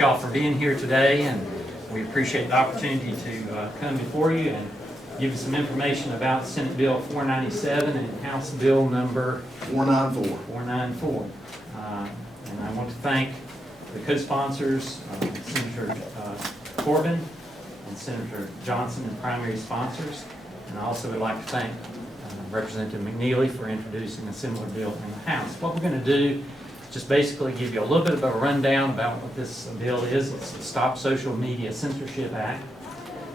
y'all for being here today, and we appreciate the opportunity to come before you and give you some information about Senate Bill 497 and House Bill number 494. And I want to thank the co-sponsors, Senator Corbin and Senator Johnson, and primary sponsors. And I also would like to thank Representative McNeely for introducing a similar bill in the House. What we're going to do is just basically give you a little bit of a rundown about what this bill is. It's the Stop Social Media Censorship Act.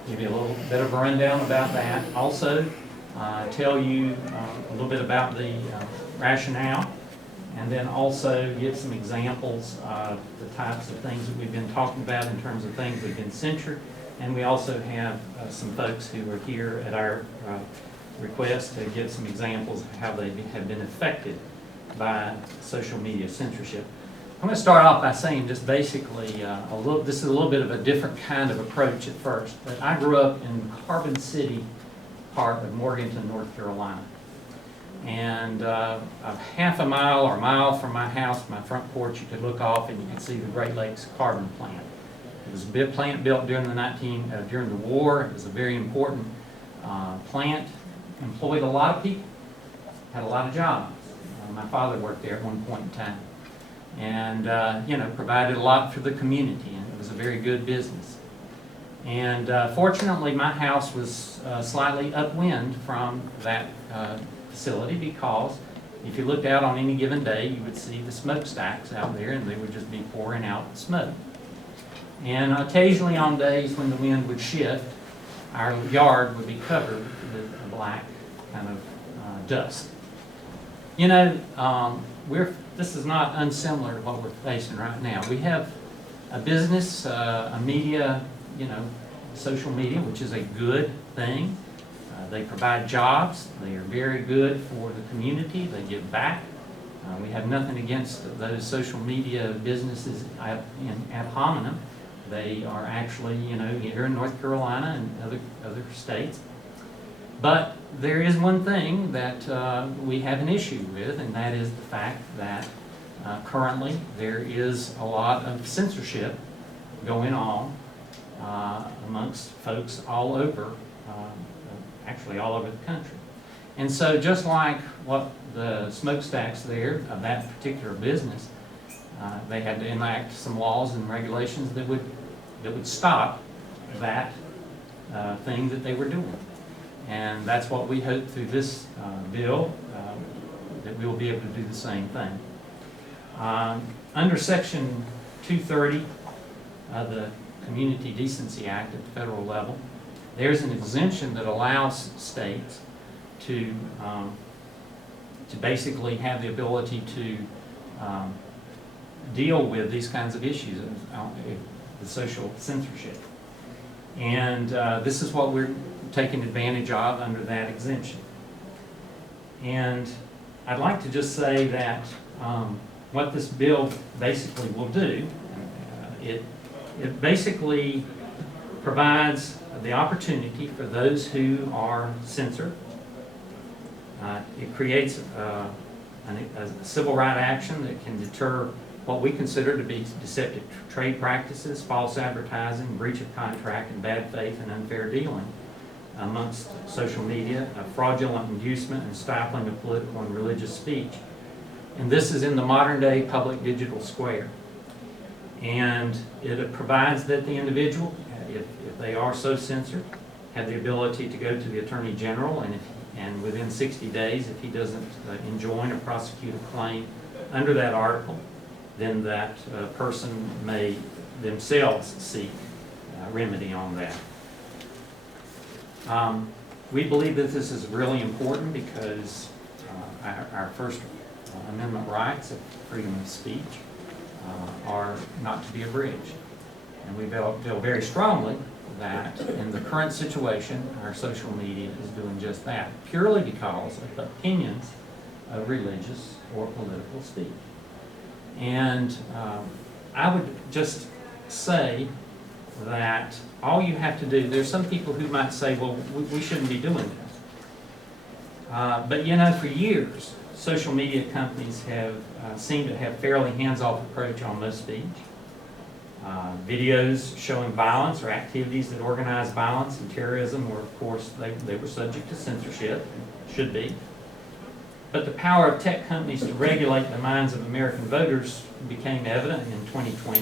Give you a little bit of a rundown about that. Also, tell you a little bit about the rationale, and then also give some examples of the types of things that we've been talking about in terms of things that have been censored. And we also have some folks who are here at our request to give some examples of how they have been affected by social media censorship. I'm going to start off by saying just basically this is a little bit of a different kind of approach at first. But I grew up in the Carbon City part of Morganton, North Carolina. And half a mile or a mile from my house, my front porch, you could look off and you could see the Great Lakes carbon plant. It was a big plant built during the war. It was a very important plant. Employed a lot of people, had a lot of jobs. My father worked there at one point in time, and provided a lot for the community, and it was a very good business. And fortunately, my house was slightly upwind from that facility, because if you looked out on any given day, you would see the smokestacks out there, and they would just be pouring out smoke. And occasionally on days when the wind would shift, our yard would be covered with a black kind of dust. You know, this is not unsimilar to what we're facing right now. We have a business, a media, social media, which is a good thing. They provide jobs. They are very good for the community. They give back. We have nothing against those social media businesses ad hominem. They are actually, here in North Carolina and other states. But there is one thing that we have an issue with, and that is the fact that currently there is a lot of censorship going on amongst folks all over, actually all over the country. And so just like what the smokestacks there of that particular business, they had to enact some laws and regulations that would stop that thing that they were doing. And that's what we hope through this bill, that we will be able to do the same thing. Under Section 230 of the Community Decency Act at the federal level, there's an exemption that allows states to basically have the ability to deal with these kinds of issues of the social censorship. And this is what we're taking advantage of under that exemption. And I'd like to just say that what this bill basically will do, it basically provides the opportunity for those who are censored. It creates a civil right action that can deter what we consider to be deceptive trade practices, false advertising, breach of contract, and bad faith and unfair dealing amongst social media, fraudulent inducement and stifling of political and religious speech. And this is in the modern day public digital square. And it provides that the individual, if they are so censored, have the ability to go to the Attorney General, and within 60 days, if he doesn't enjoin or prosecute a claim under that article, then that person may themselves seek remedy on that. We believe that this is really important because our First Amendment rights of freedom of speech are not to be abridged. And we feel very strongly that in the current situation, our social media is doing just that, purely because of the opinions of religious or political speech. And I would just say that all you have to do, there's some people who might say, well, we shouldn't be doing this. But for years, social media companies have seemed to have fairly hands-off approach on most speech. Videos showing violence or activities that organize violence and terrorism were, of course, they were subject to censorship, should be. But the power of tech companies to regulate the minds of American voters became evident in 2020.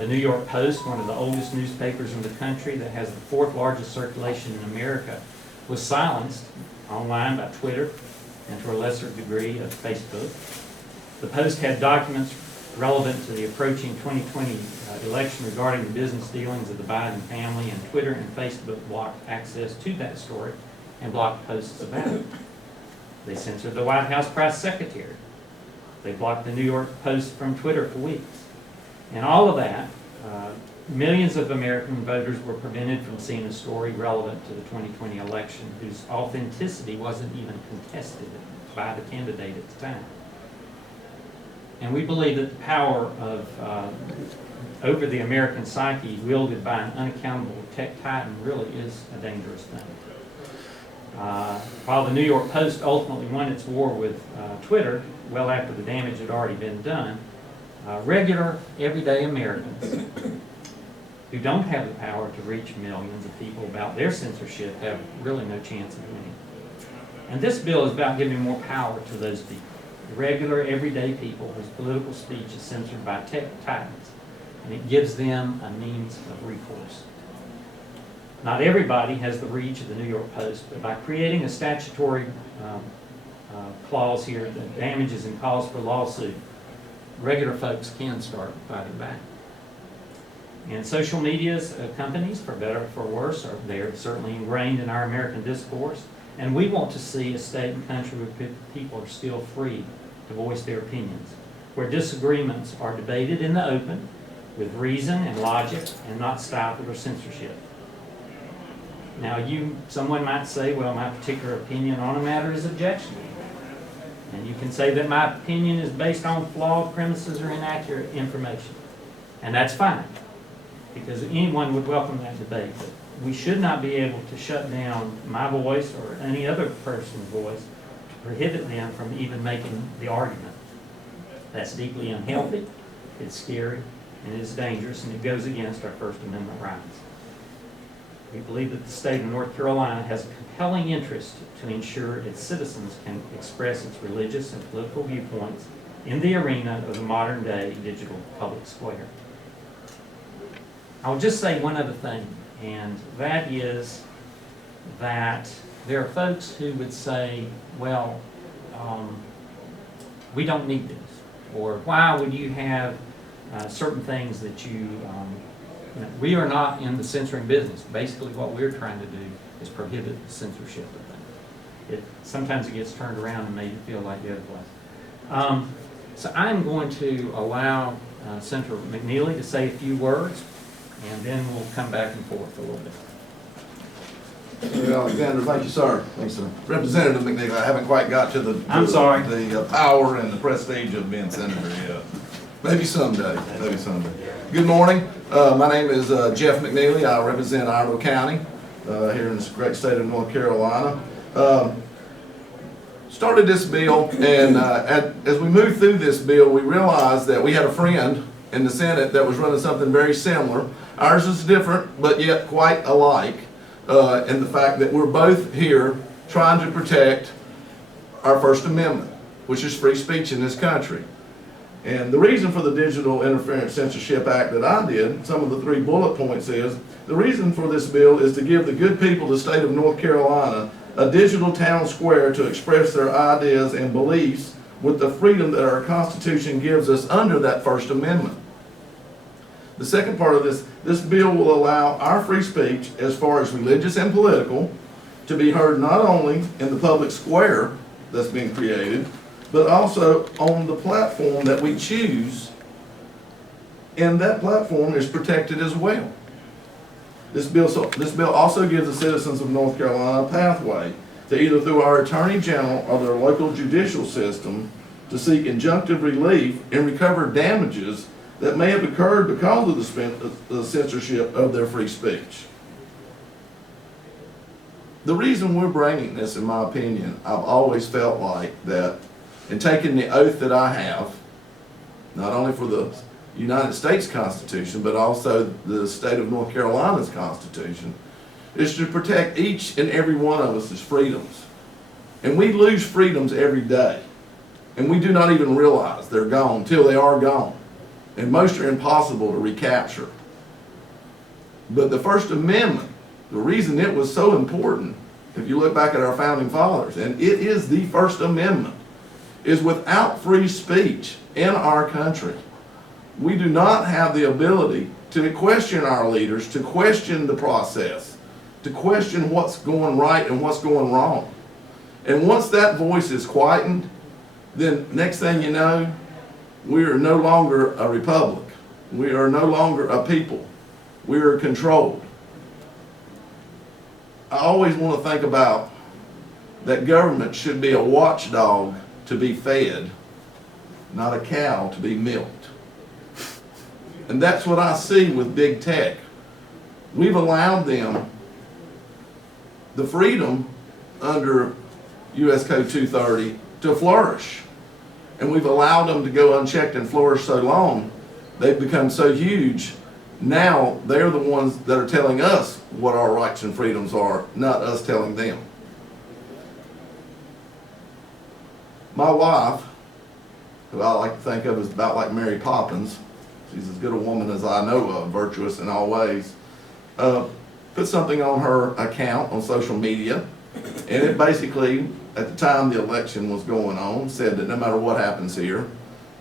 The New York Post, one of the oldest newspapers in the country that has the 4th largest circulation in America, was silenced online by Twitter and to a lesser degree of Facebook. The Post had documents relevant to the approaching 2020 election regarding the business dealings of the Biden family, and Twitter and Facebook blocked access to that story and blocked posts about it. They censored the White House press secretary. They blocked the New York Post from Twitter for weeks. And all of that, millions of American voters were prevented from seeing a story relevant to the 2020 election whose authenticity wasn't even contested by the candidate at the time. And we believe that the power of over the American psyche wielded by an unaccountable tech titan really is a dangerous thing. While the New York Post ultimately won its war with Twitter, well after the damage had already been done, regular, everyday Americans who don't have the power to reach millions of people about their censorship have really no chance of winning. And this bill is about giving more power to those people, the regular, everyday people whose political speech is censored by tech titans, and it gives them a means of recourse. Not everybody has the reach of the New York Post, but by creating a statutory clause here that damages and calls for lawsuit, regular folks can start fighting back. And social media's companies, for better or for worse, they're certainly ingrained in our American discourse. And we want to see a state and country where people are still free to voice their opinions, where disagreements are debated in the open with reason and logic and not stifled or censorship. Now, someone might say, well, my particular opinion on a matter is objectionable. And you can say that my opinion is based on flawed premises or inaccurate information. And that's fine, because anyone would welcome that debate. But we should not be able to shut down my voice or any other person's voice to prohibit them from even making the argument. That's deeply unhealthy, it's scary, and it's dangerous, and it goes against our First Amendment rights. We believe that the state of North Carolina has a compelling interest to ensure its citizens can express its religious and political viewpoints in the arena of the modern-day digital public square. I'll just say one other thing, and that is that there are folks who would say, well, we don't need this, or why would you have certain things that we are not in the censoring business. Basically what we're trying to do is prohibit the censorship of things. Sometimes it gets turned around and made it feel like the other place. So I'm going to allow Senator McNeely to say a few words, and then we'll come back and forth a little bit. Senator Alexander, thank you, sir. Thanks, sir. Representative McNeely, I haven't quite got to the power and the prestige of being senator yet. Maybe someday. Maybe someday. Good morning. My name is Jeff McNeely. I represent Iredell County here in this great state of North Carolina. Started this bill, and as we moved through this bill, we realized that we had a friend in the Senate that was running something very similar. Ours is different, but yet quite alike, in the fact that we're both here trying to protect our First Amendment, which is free speech in this country. And the reason for the Digital Interference Censorship Act that I did, some of the 3 bullet points is, the reason for this bill is to give the good people of the state of North Carolina a digital town square to express their ideas and beliefs with the freedom that our Constitution gives us under that First Amendment. The second part of this bill will allow our free speech, as far as religious and political, to be heard not only in the public square that's being created, but also on the platform that we choose, and that platform is protected as well. This bill also gives the citizens of North Carolina a pathway to either through our Attorney General or their local judicial system to seek injunctive relief and recover damages that may have occurred because of the censorship of their free speech. The reason we're bringing this, in my opinion, I've always felt like that in taking the oath that I have, not only for the United States Constitution, but also the state of North Carolina's Constitution, is to protect each and every one of us' freedoms. And we lose freedoms every day. And we do not even realize they're gone till they are gone. And most are impossible to recapture. But the First Amendment, the reason it was so important, if you look back at our founding fathers, and it is the First Amendment, is without free speech in our country, we do not have the ability to question our leaders, to question the process, to question what's going right and what's going wrong. And once that voice is quietened, then next thing you know, we are no longer a republic. We are no longer a people. We are controlled. I always want to think about that government should be a watchdog to be fed, not a cow to be milked. And that's what I see with big tech. We've allowed them the freedom under U.S. Code 230 to flourish. And we've allowed them to go unchecked and flourish so long, they've become so huge. Now they're the ones that are telling us what our rights and freedoms are, not us telling them. My wife, who I like to think of as about like Mary Poppins, she's as good a woman as I know of, virtuous in all ways, put something on her account on social media, and it basically, at the time the election was going on, said that no matter what happens here,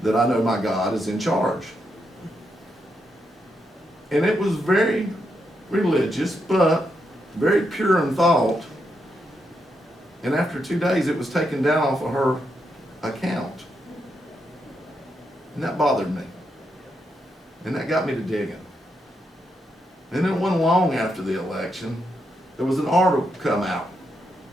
that I know my God is in charge. And it was very religious, but very pure in thought. And after 2 days, it was taken down off of her account. And that bothered me. And that got me to digging. And it wasn't long after the election, there was an article come out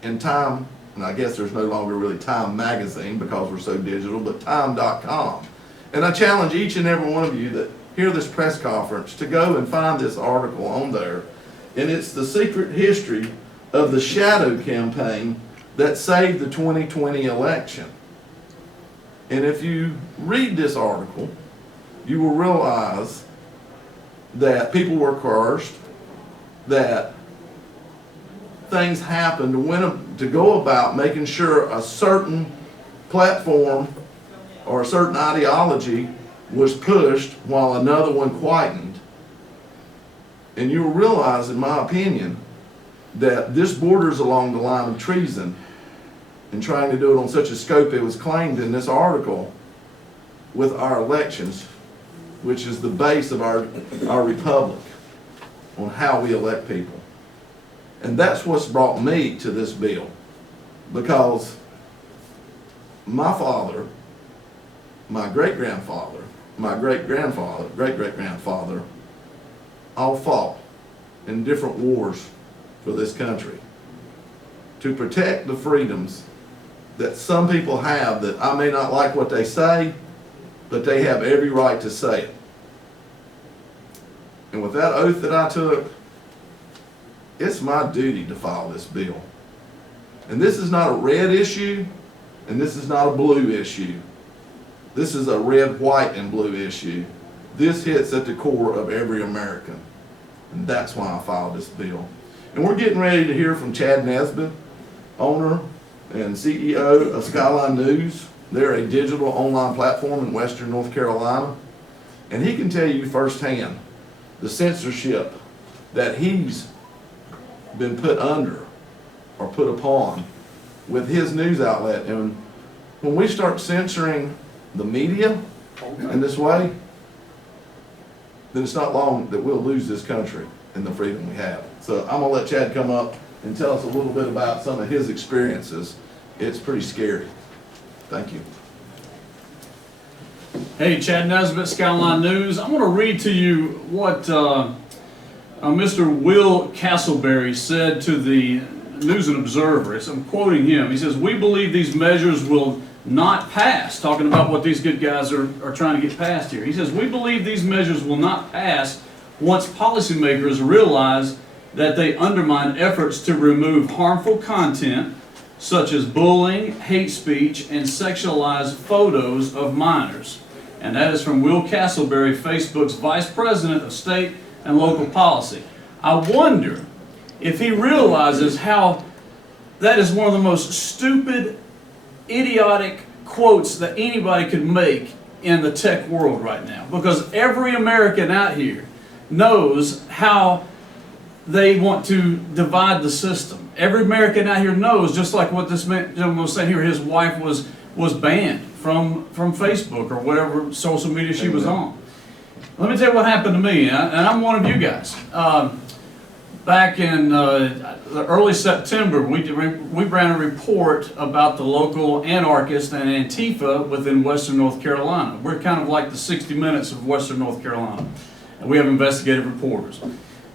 in Time, and I guess there's no longer really Time magazine because we're so digital, but time.com. And I challenge each and every one of you that hear this press conference to go and find this article on there. And it's the secret history of the shadow campaign that saved the 2020 election. And if you read this article, you will realize that people were coerced, that things happened to go about making sure a certain platform or a certain ideology was pushed while another one quietened. And you will realize, in my opinion, that this borders along the line of treason, and trying to do it on such a scope it was claimed in this article with our elections, which is the base of our republic, on how we elect people. And that's what's brought me to this bill, because my father, my great-grandfather, my great-grandfather, great-great-grandfather, all fought in different wars for this country to protect the freedoms that some people have, that I may not like what they say, but they have every right to say it. And with that oath that I took, it's my duty to file this bill. And this is not a red issue, and this is not a blue issue. This is a red, white, and blue issue. This hits at the core of every American. And that's why I filed this bill. And we're getting ready to hear from Chad Nesbitt, owner and CEO of Skyline News. They're a digital online platform in Western North Carolina. And he can tell you firsthand the censorship that he's been put under or put upon with his news outlet. And when we start censoring the media in this way, then it's not long that we'll lose this country and the freedom we have. So I'm gonna let Chad come up and tell us a little bit about some of his experiences. It's pretty scary. Thank you. Hey, Chad Nesbitt, Skyline News. I want to read to you what Mr. Will Castleberry said to the News and Observer. I'm quoting him. He says, "We believe these measures will not pass," talking about what these good guys are trying to get passed here. He says, "We believe these measures will not pass once policymakers realize that they undermine efforts to remove harmful content such as bullying, hate speech, and sexualized photos of minors." And that is from Will Castleberry, Facebook's Vice President of State and Local Policy. I wonder if he realizes how that is one of the most stupid, idiotic quotes that anybody could make in the tech world right now. Because every American out here knows how they want to divide the system. Every American out here knows, just like what this gentleman was saying here, his wife was banned from Facebook or whatever social media she was on. Let me tell you what happened to me, and I'm one of you guys. Back in early September, we ran a report about the local anarchists and Antifa within Western North Carolina. We're kind of like the 60 Minutes of Western North Carolina, and we have investigative reporters.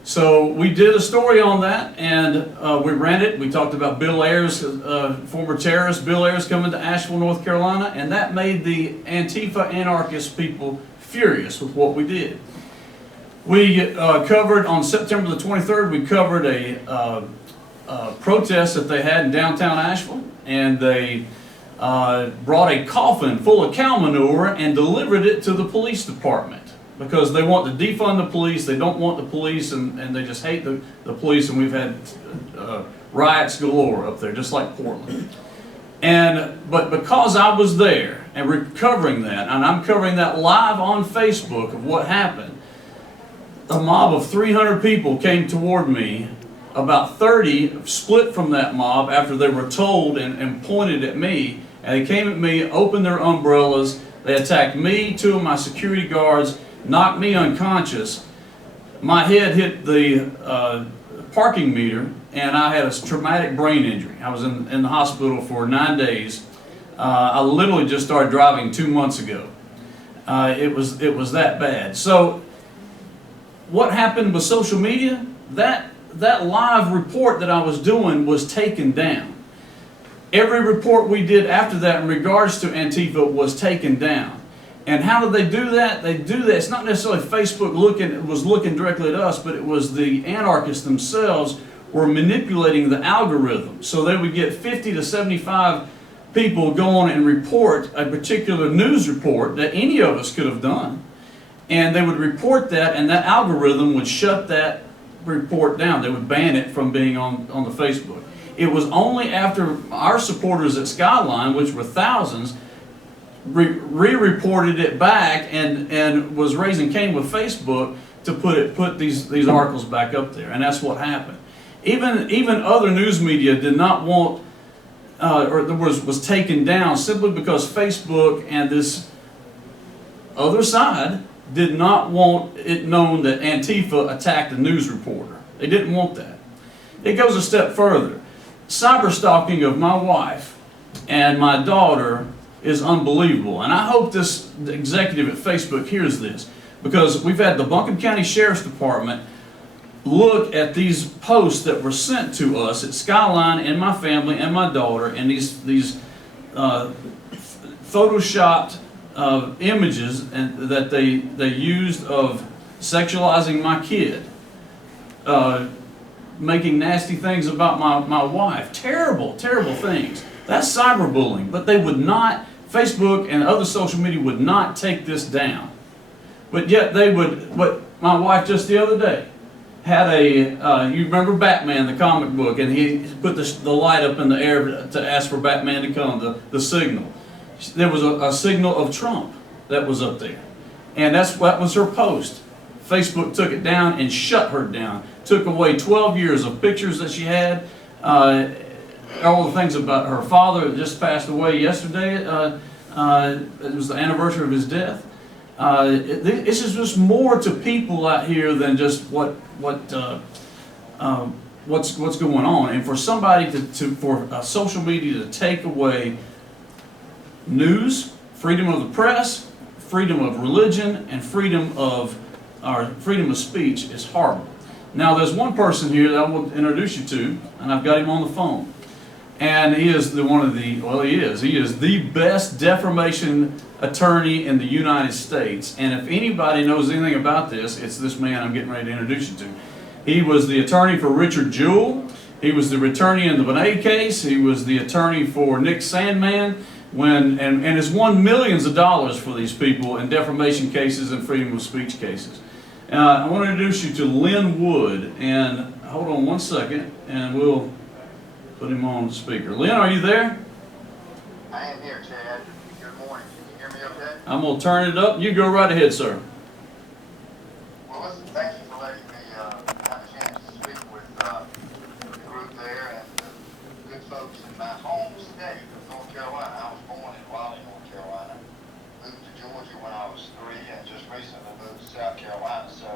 So we did a story on that, and we ran it. We talked about Bill Ayers, former terrorist Bill Ayers, coming to Asheville, North Carolina, and that made the Antifa anarchist people furious with what we did. We covered, on September the 23rd, we covered a protest that they had in downtown Asheville, and they brought a coffin full of cow manure and delivered it to the police department because they want to defund the police. They don't want the police, and they just hate the police, and we've had riots galore up there, just like Portland. But because I was there and recovering that, and I'm covering that live on Facebook of what happened, a mob of 300 people came toward me. About 30 split from that mob after they were told and pointed at me. And they came at me, opened their umbrellas. They attacked me, 2 of my security guards, knocked me unconscious. My head hit the parking meter, and I had a traumatic brain injury. I was in the hospital for 9 days. I literally just started driving 2 months ago. It was that bad. So what happened with social media? That live report that I was doing was taken down. Every report we did after that in regards to Antifa was taken down. And how did they do that? They do that. It's not necessarily Facebook was looking directly at us, but it was the anarchists themselves were manipulating the algorithm. So they would get 50 to 75 people go on and report a particular news report that any of us could have done. And they would report that, and that algorithm would shut that report down. They would ban it from being on the Facebook. It was only after our supporters at Skyline, which were thousands, re-reported it back and was raising Cain with Facebook to put these articles back up there, and that's what happened. Even other news media did not want, or was taken down simply because Facebook and this other side did not want it known that Antifa attacked a news reporter. They didn't want that. It goes a step further. Cyber stalking of my wife and my daughter is unbelievable. And I hope this executive at Facebook hears this, because we've had the Buncombe County Sheriff's Department look at these posts that were sent to us at Skyline and my family and my daughter, and these photoshopped images that they used of sexualizing my kid, making nasty things about my wife. Terrible, terrible things. That's cyberbullying. But they would not, Facebook and other social media would not take this down. But yet they would. What my wife just the other day had you remember Batman, the comic book, and he put the light up in the air to ask for Batman to come, the signal. There was a signal of Trump that was up there. And that was her post. Facebook took it down and shut her down. Took away 12 years of pictures that she had. All the things about her father that just passed away yesterday. It was the anniversary of his death. This is just more to people out here than just what's going on. And for somebody for social media to take away news, freedom of the press, freedom of religion, and freedom of speech is horrible. Now, there's one person here that I will introduce you to, and I've got him on the phone. And he is he is the best defamation attorney in the United States. And if anybody knows anything about this, it's this man I'm getting ready to introduce you to. He was the attorney for Richard Jewell. He was the attorney in the Bonet case. He was the attorney for Nick Sandman. and has won millions of dollars for these people in defamation cases and freedom of speech cases. I want to introduce you to Lynn Wood, and hold on one second, and we'll put him on speaker. Lynn, are you there? I am here, Chad. Good morning. Can you hear me okay? I'm going to turn it up. You go right ahead, sir. Well, listen, thank you for letting me have a chance to speak with the group there and the good folks in my home state of North Carolina. I was born in Raleigh, North Carolina. Moved to Georgia when I was 3 and just recently moved to South Carolina. So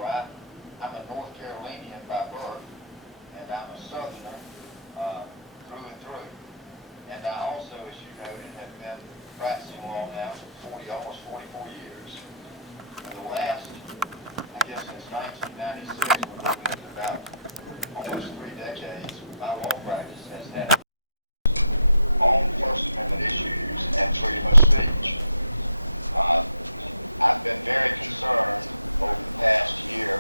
I'm a North Carolinian by birth, and I'm a Southerner through and through. And I also, as you know, have been practicing law now for almost 44 years. In the last, I guess since 1996, when we moved to about almost 3 decades, my law practice has had on First Amendment issues and freedom of speech. I've been very concerned over the past year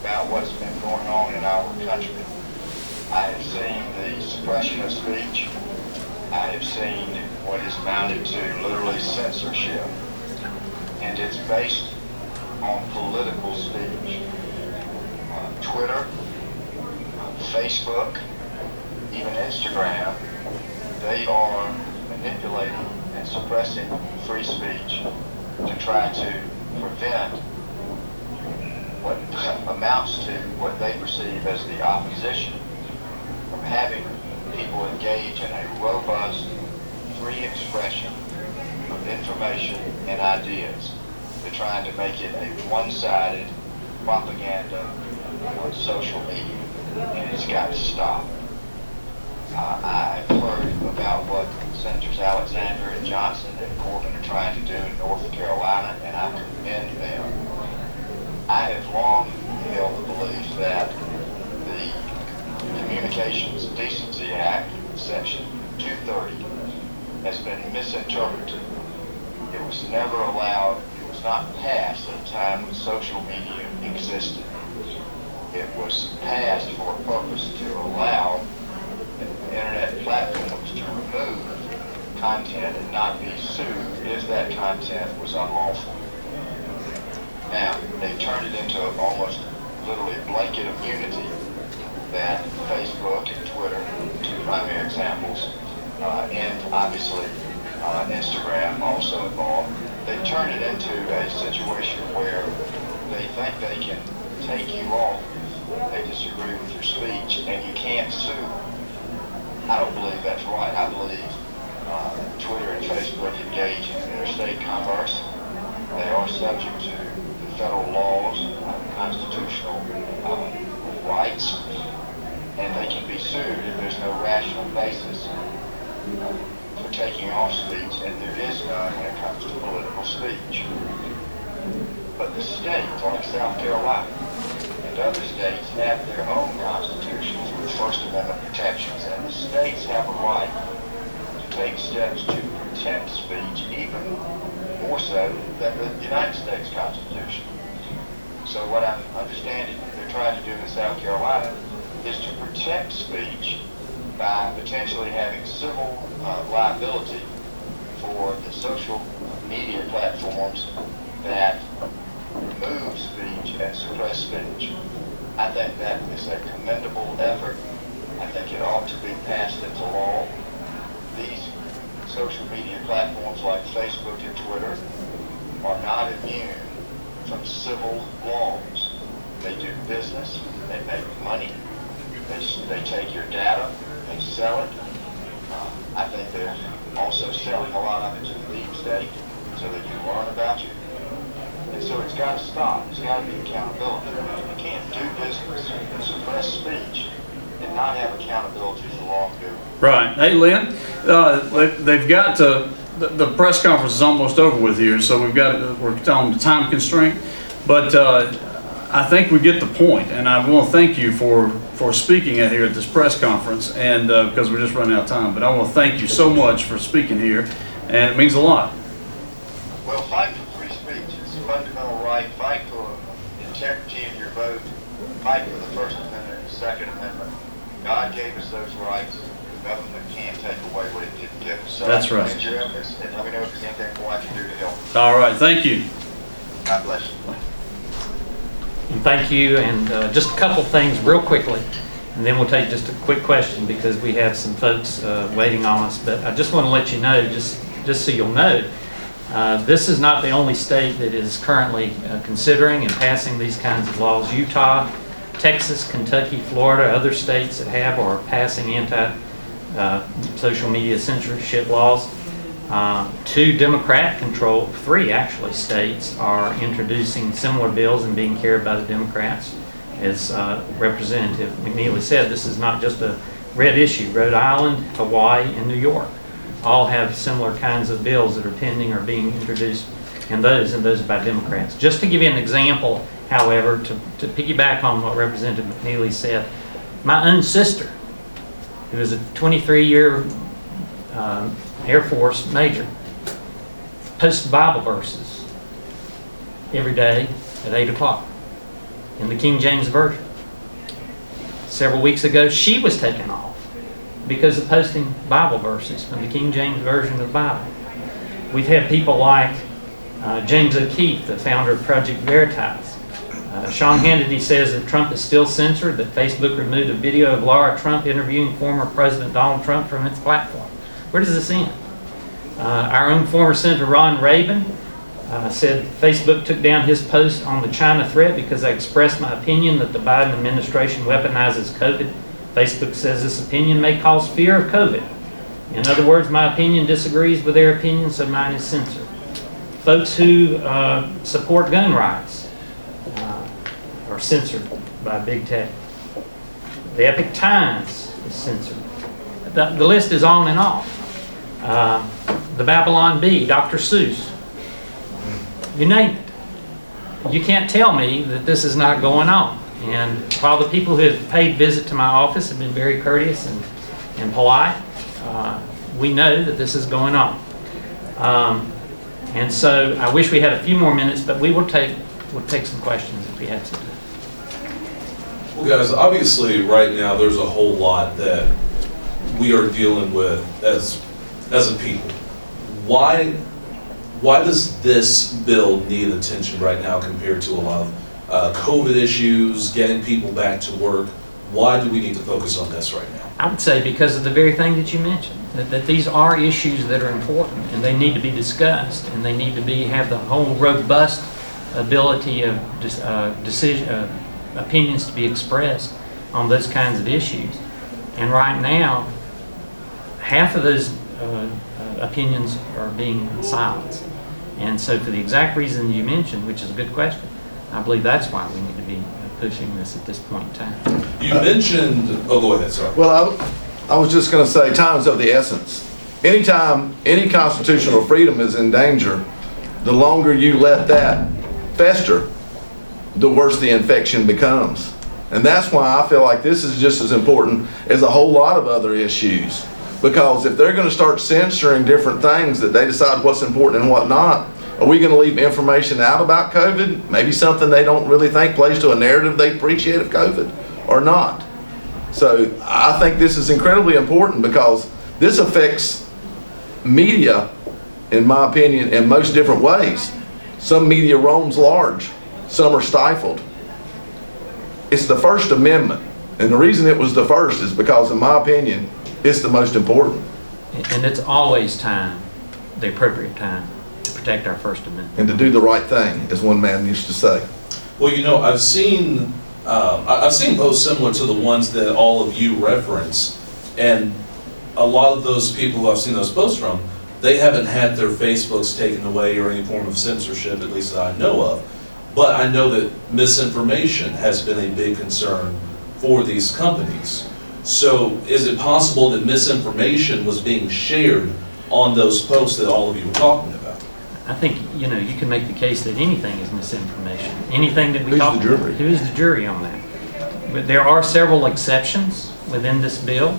about what's been going on in our country. I have seen the suppression of speech. I have seen what is amounted to literally censorship, and it's based on political speech. Twitter, Facebook, even Instagram, they are manipulating and suppressing free speech to try to prevent what amounts to what they perceive as the opposition from having people engage in a robust, free expression of information and ideas. They're trying to make it a one-sided propaganda on social media, and it's got to stop. I've heard about what Senators Alexander and Johnson and Corbin are trying to do in North Carolina, and I commend them. I have long held the belief that the Communications Decency Act, Section 230, has been misinterpreted. It was never allowed, it was not passed at a time when social media existed. It was passed for a purpose to allow internet platforms to remove content and not be sued if that content was unlawful. Now, they've turned it into almost literally blanket immunity that Facebook and Twitter, two primary examples, and obviously Instagram also involved. They've turned it into a situation where they think they can take you off if they disagree with your speech and you can't sue them. I don't believe that's right. I believe Twitter and Facebook engage in interstate commerce. They are subject to the federal laws, constitutional rights, and they can be sued if there's no rational basis for taking off speech, and there is none when it comes to political speech. But the states, like South Carolina and other states, have their own constitutions with First Amendment protections, and the states have a right to take steps to protect speech, even more so than the United States Constitution. So what I'm understanding they're trying to do in South Carolina is to protect speech by potentially having civil liability for the social media platforms that remove speech and suppress speech. I think that is a commendable effort. I think it ought to be passed into law. These social media platforms like Facebook and Twitter are not immune from civil laws. They do business, they make money, they take your data, they sell it. I think they're also selling a lot of it to the deep state so they can learn about you. And so it's got to stop. There's got to be accountability. You can't do business and suppress speech and not have accountability for wrongdoing. Right. Hey, Lynn, they've got to, the press conference is almost over with here, so we're on the time constraint. But I think we get the point, and I want to thank you for speaking here at this press conference, and because we're just running out of time. But I want to thank you so much for speaking here, and it means a lot. Well, fight for free speech. It's a fundamental right. Fight for integrity in your vote. Fight for the First Amendment and the Second Amendment. God gave us those rights. nothing that can take away what it didn't give us. So That's I right. commend your efforts, and let me know if there's anything more I can do to help. All right, thank you. God bless you. And thank you, and just a couple things real quickly, and then we'll take just a quick question because we have some folks waiting on us. But I just want to let you know, just so you'll know, this is not the only state that is currently considering and passing these kinds of laws. Utah, Texas, Kentucky, Florida, other states that have or are passing anti-social media censorship laws. 2 Democrat-controlled, 3 actually, states are introducing similar bills and being carried by the Democrats. As Representative McNeely said, this is not just a red issue. Rhode Island, Hawaii, and New York all have similar kinds of bills that are pending or being introduced, and those are by Democrats. Just to give you an example, however, to piggyback on what Representative McNeely said, my own sister, who is a 23-year Air Force major, posts Bible verses every day at 8 o'clock in the King James Version. Several weeks ago, she was taken off because of posting Bible verses from the King James Version of the Bible. We've had people like James O'Keefe, the founder of Project Veritas. Sean Hannity says that Trump is still censored, that Facebook removed a video of Laura Trump interviewing former President Donald Trump from its platform. Where does this end? Our own former Senator Ron Rabin said Facebook took down his post on the China threat because I expressed my opinion that the Biden administration weaponizes COVID. Facebook says this opinion may cause fear of COVID. In other words, my opinion disagrees with their opinion, so mine is censored. Folks who support gun rights are censored by big tech. The Epoch Times is censored. The list is on and on. The Babylon Bee, Dr. Seuss, you name it. You can't tell me that this is not going on. And while the people who have paid visit to my office have been very courteous and polite, we know that this is going on. And so I wish we had a few more minutes, but we'll take some questions if we had to. Well, guys, obviously right now there's a whole lot that we are dealing with as a people. Why does this bill need attention right now compared to a lot of COVID issues, getting people back to work? Why do we need to focus on this right now? I would say because of the very thing that you mentioned, that these are issues that are important and they need to be discussed and they need to have the whole robust ability of opinions to be expressed on those kinds of issues. And right now, half of those opinions are being silenced. And so for the exact reason you mentioned, which is a good question, I believe that's why we need to be pushing this at this point in time. You mentioned, oh, go ahead, sorry. Well, I was just going to say time's of the essence. Anytime any constitutional freedom is in danger, the longer you let that fester, the worse the infection becomes. And that's why I feel like this is just as important as a whole lot of other issues. Because if they're going to start censoring different things that they decide what's important and what not, are we going to leave information out about COVID? Maybe something they don't really think plays to a narrative they appreciate of COVID or not. So I think this is incredibly important because this affects media, in my opinion, in most different ways. Some media roams large, some are stifled. It's the First Amendment, and the reason it was the first is because, in my opinion, it's the most important. And it's always time, the appropriate time, to protect our First Amendment. And to do the right thing, as one man used to say. Well, you know, I've seen posts similar to the ones that all of you reference, and a lot of those people who I've seen those posts from, they haven't had their Facebooks taken away or any form of censorship, at least that I know of. But I know that misinformation has been a big concern for these companies. So is it possible that misinformation was being shared on those posts that all of you were talking about? I think, you know, you can make the case that anything is misinformation. Anything that we Who's talk the jury? about. Who's the jury on that? But there are several exceptions within this bill.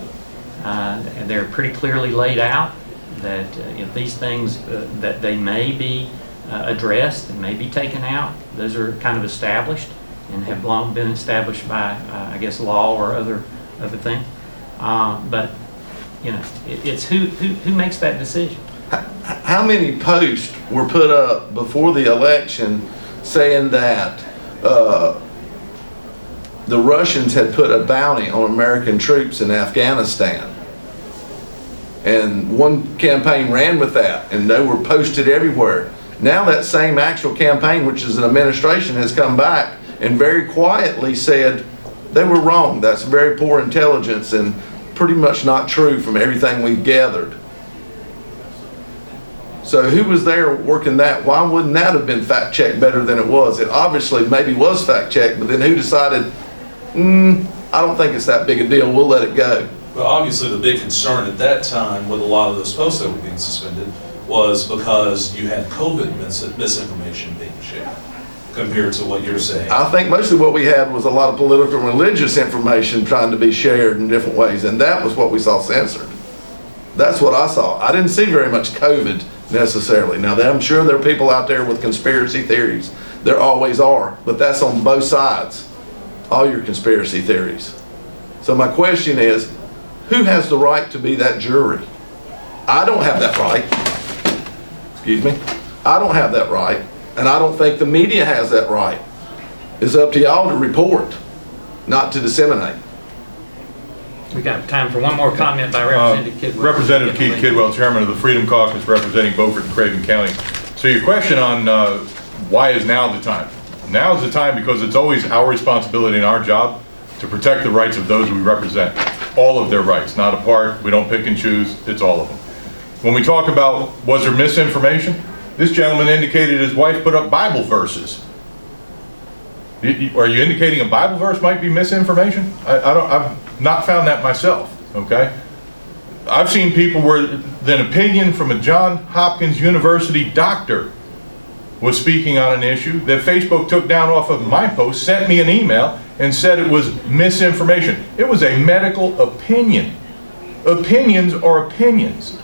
And they're pretty clearly laid out that if these things, that they may be addressed and may be taken out, those are kind of established and have long been established by, I guess, law or other thing. But you know, it's who makes that decision? How many posts were put up before the election saying that the Russians had put a bounty on American troops in Afghanistan? And one campaign ran with that, and they were posted everywhere. Now that same actual campaign, which is an administration, has come back and very quietly said they were wrong. That's very poor intelligence and pretty much not true from everything we've gathered. So who was there working that? Why wouldn't that have been fact-checked better than it was? It obviously maybe was fact-checked, but then who decided, I don't think it's that big a deal, we'll let it go. But obviously the big concern at that time with a lot of those posts that were being suspended was because you had COVID misinformation being shared compared to what you're saying. I think mostly what we had was a lot of political and religious information trying to be shared in different ways, and that was what we saw censored. That's what I saw. I didn't see very much COVID necessarily. Now, I'm sure there are people out there with conspiracy theories. There always are, but that's on both sides, all your conspiracy theories. So my question is, who has the right to be that jury? I don't have that right. Excuse me. I don't have that right, and I don't think the media has that right. It's up to y'all to report, not to disseminate. We got time for one more comment by Representative Kidwell. Representative Keith Kidwell, Chairman of the Freedom Caucus, representing Beaufort and Craven County. So your question on why is now the time? Now is the time because it's always our responsibility and our job to protect the rights of those we represent. All of their rights, not a part. We don't pick and choose. It's all of them. When we talk about was there misinformation, this gentleman indicated his wife put up Bible verses. Are you indicating a Bible verse might be misinformation? I've not found that myself, okay? I've seen people where an opinion from a Johns Hopkins University doctor was speaking on an issue that Facebook took down off of my post, sent me an email, and said it was misinformation. It was a medical opinion. Opinions are opinions.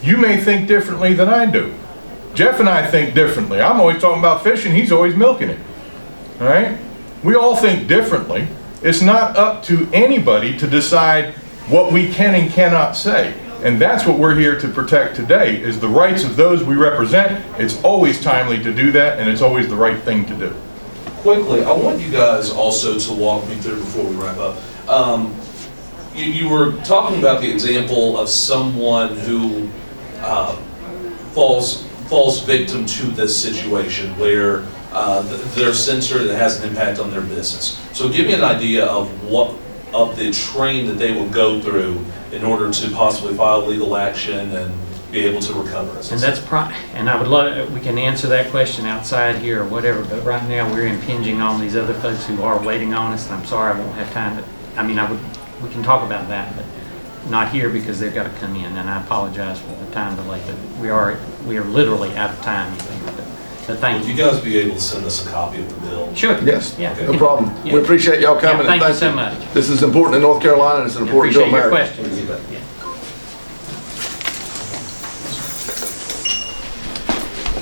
You may think differently than I do. Jeff and I think differently. I'm always talking about fishing, he's always milking it. All right? We all think differently. It's not up to anybody to decide what we can and cannot say. And that's what we're here to protect today, is the rights of those we represent. It's always timely to do that, and it's always the right thing to do. Quickly, I want you guys also to walk me through before we wrap up. You were talking about the example of someone who falls victim to this situation where they're censored, it has an impact on their business. So give me an idea of the train that they will go through in order to possibly file legal action and be able to recover. And I would love, we can answer that question outside here or whatever, but right now we're impinging on these other folks who are waiting on us, and I'm sorry I won't have time to, we can talk about that, but not here because they've got to come in, and I apologize for the time delay, but we are literally out of time, but thank Would you. you guys be able to send us a copy of the bill? Sure. Yes, Yeah. no problem. Yeah. We appreciate y'all coming. Yeah, and thank you so much. This is important to North Carolina, and it's important to Appreciate your America. questions.